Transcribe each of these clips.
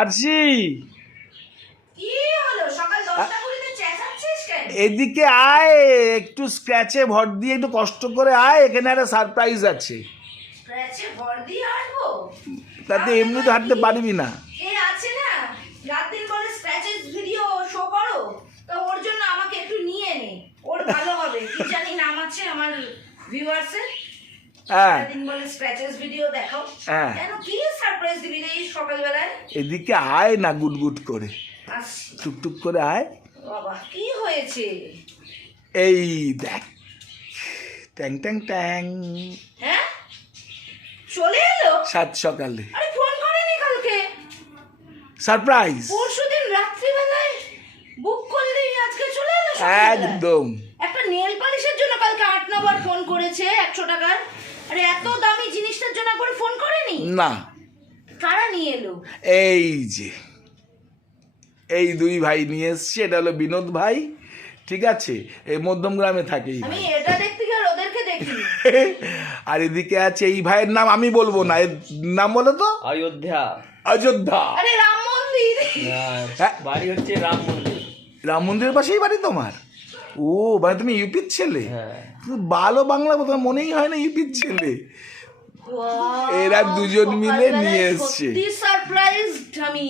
আরশি কি হলো সকাল 10টা কুড়িতে চেঁচাচ্ছিস কেন? এদিকে আয়, একটু স্ক্র্যাচে ভর দিয়ে একটু কষ্ট করে আয়, এখানে একটা সারপ্রাইজ আছে। স্ক্র্যাচে ভর দিয়ে হাঁটবো? তাতে এমনি তো হাঁটতে পারবি না। কে আছে না রাত দিন বলে স্ক্র্যাচেস ভিডিও শো করো, তো ওর জন্য আমাকে একটু নিয়ে নে, ওর ভালো হবে। কি জানি নাম আছে আমার ভিউয়ার্সের, হ্যাঁ দিন বলে স্ক্র্যাচেস ভিডিও দেখাও। হ্যাঁ, কেন কি সারপ্রাইজ দিবি রে এই সকালবেলায়? এদিকে আয় না, গুটগুট করে আসছি। টুকটুক করে আয়। বাবা কি হয়েছে? এই দেখ, ট্যাং ট্যাং ট্যাং, হ্যাঁ চলে এলো 7 সকালে আরে ফোন করেনি কালকে? সারপ্রাইজ পরশুদিন রাত্রিবেলায় বুক করলেই আজকে চলে এলো সকালবেলায়? একদম। একটা নেল পালিশের জন্য কালকে 8-9 বার ফোন করেছে 100 টাকার। আরে এত দামি জিনিসটার জন্য করে ফোন করেনি? না, কারা নিয়ে এলো? এই যে এই দুই ভাই নিয়ে এসছে। এটা হলো বিনোদ ভাই, ঠিক আছে, এই মধ্যম গ্রামে থাকে এই আমি ভাই। এটা দেখতে গিয়ে আর ওদেরকে দেখিনি। আর এদিকে আছে এই ভাইয়ের নাম আমি বলবো না, এর নাম বলো তো। অযোধ্যা। অযোধ্যা। আরে রাম মন্দির। হ্যাঁ, বাড়ি হচ্ছে রাম মন্দির। রাম মন্দিরের পাশেই বাড়ি তোমার? ও মানে তুমি ইউপির ছেলে? হ্যাঁ। তুমি ভালো বাংলা তোমার মনেই হয় না ইউপির ছেলে। Wow, এরা দুজন মিলে সকালবেলায় নিয়ে এসছে। সত্যি সারপ্রাইজড আমি।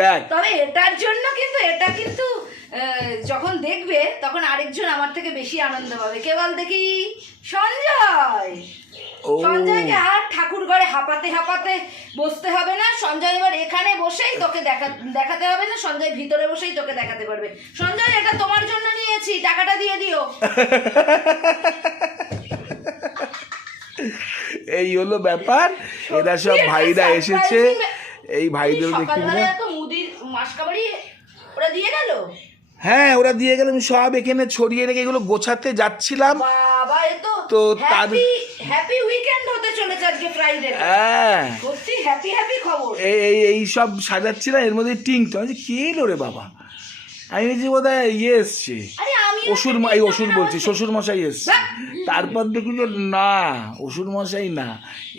দেখ, তবে এটার জন্য কিন্তু এটা কিন্তু যখন দেখবে তখন আরেকজন আমার থেকে বেশি আনন্দ পাবে। কে বল দেখি? সঞ্জয়। ও সঞ্জয়কে আর ঠাকুর ঘরে হাঁপাতে হাঁপাতে বসতে হবে না। সঞ্জয় এবার এখানে বসেই তোকে দেখাতে হবে না, সঞ্জয় ভিতরে বসেই তোকে দেখাতে পারবে। সঞ্জয় এটা তোমার জন্য নিয়েছি, টাকাটা দিয়ে দিও। এই হলো ব্যাপার। এরা সব ভাইরা এসেছে, এই ভাইদের দেখতে সকালবেলা এত মুদির মাসকাবাড়ি ওরা দিয়ে গেল। হ্যাঁ ওরা দিয়ে গেল, আমি সব এখানে ছড়িয়ে রেখে এগুলো গোছাতে যাচ্ছিলাম। বাবা এ তো তো তার হ্যাপি উইকেন্ড হতে চলেছে আজকে ফ্রাইডে। হ্যাঁ সত্যি হ্যাপি হ্যাপি খবর। এই সব সাজাচ্ছিলাম, এর মধ্যে টিংটা আমি কে এলো রে বাবা, আমি যে বোধ হয় ইয়ে এসছে, আরে আমি অসুর বলছি, শ্বশুর মশাই এসছে। তারপর দেখি যে না, অসুর মশাই না,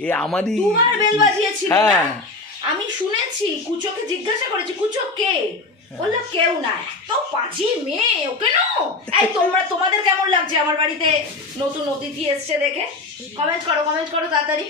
এ আমারই। দুবার বেল বাজিয়েছিল না? হ্যাঁ আমি শুনেছি, কুচোকে জিজ্ঞাসা করেছি কুচো কে, বললো কেউ না। তো পাঁচি মেয়ে ও কেন? এই তোমাদের কেমন লাগছে আমার বাড়িতে নতুন অতিথি এসছে দেখে? কমেন্ট করো তাড়াতাড়ি।